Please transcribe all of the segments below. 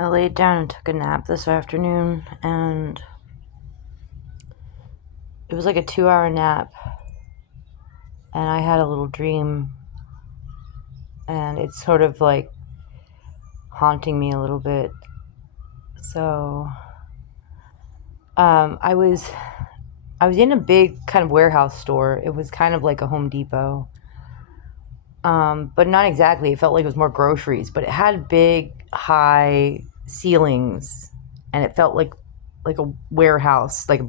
I laid down and took a nap this afternoon, and it was like a 2-hour nap, and I had a little dream, and it's sort of like haunting me a little bit. So, I was in a big kind of warehouse store. It was kind of like a Home Depot, but not exactly. It felt like it was more groceries, but it had big, high ceilings, and it felt like a warehouse, like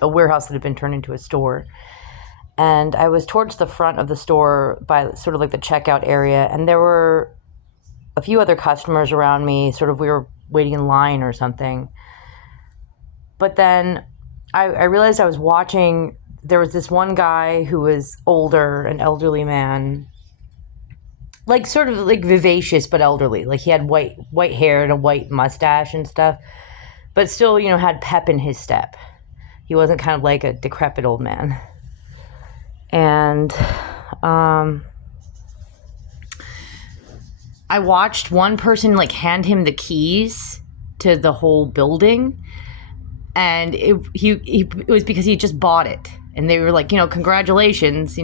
a warehouse that had been turned into a store. And I was towards the front of the store by sort of like the checkout area, and there were a few other customers around me. Sort of, we were waiting in line or something. But then I realized I was watching. There was this one guy who was older, an elderly man, like sort of like vivacious but elderly. Like he had white hair and a white mustache and stuff, but still, had pep in his step. He wasn't kind of like a decrepit old man. And I watched one person like hand him the keys to the whole building, and it was because he just bought it, and they were like, congratulations,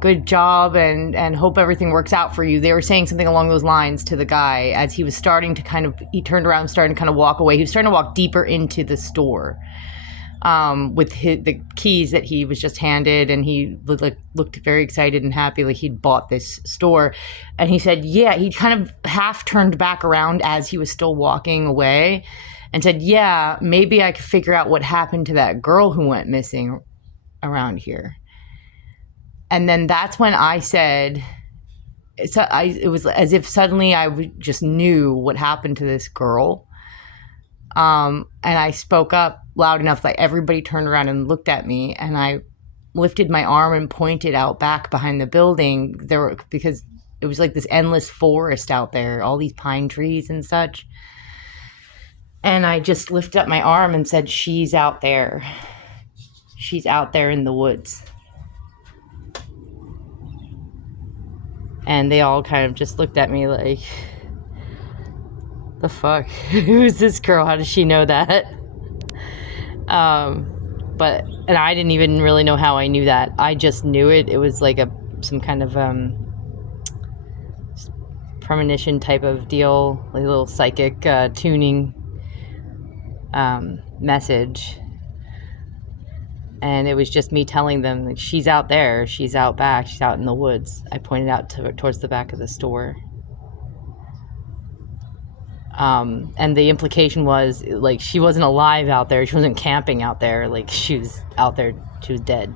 good job, and hope everything works out for you. They were saying something along those lines to the guy as he was starting to he turned around and started to kind of walk away. He was starting to walk deeper into the store with the keys that he was just handed, and he looked very excited and happy, like he'd bought this store. And he said, yeah, he kind of half turned back around as he was still walking away and said, yeah, maybe I could figure out what happened to that girl who went missing around here. And then that's when I said, it was as if suddenly I just knew what happened to this girl. And I spoke up loud enough that everybody turned around and looked at me, and I lifted my arm and pointed out back behind the building because it was like this endless forest out there, all these pine trees and such. And I just lifted up my arm and said, she's out there. She's out there in the woods. And they all kind of just looked at me like, the fuck? Who's this girl? How does she know that? And I didn't even really know how I knew that. I just knew it. It was like some kind of premonition type of deal, like a little psychic tuning message. And it was just me telling them, like, she's out there, she's out back, she's out in the woods. I pointed out towards the back of the store. And the implication was, like, she wasn't alive out there. She wasn't camping out there. Like, she was out there. She was dead.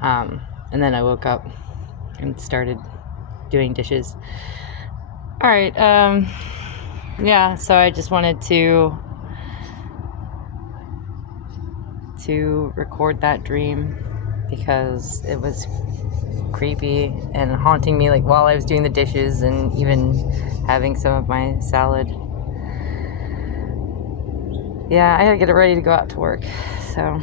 And then I woke up and started doing dishes. All right. Yeah, so I just wanted to record that dream because it was creepy and haunting me, like while I was doing the dishes and even having some of my salad. Yeah, I gotta get ready to go out to work, so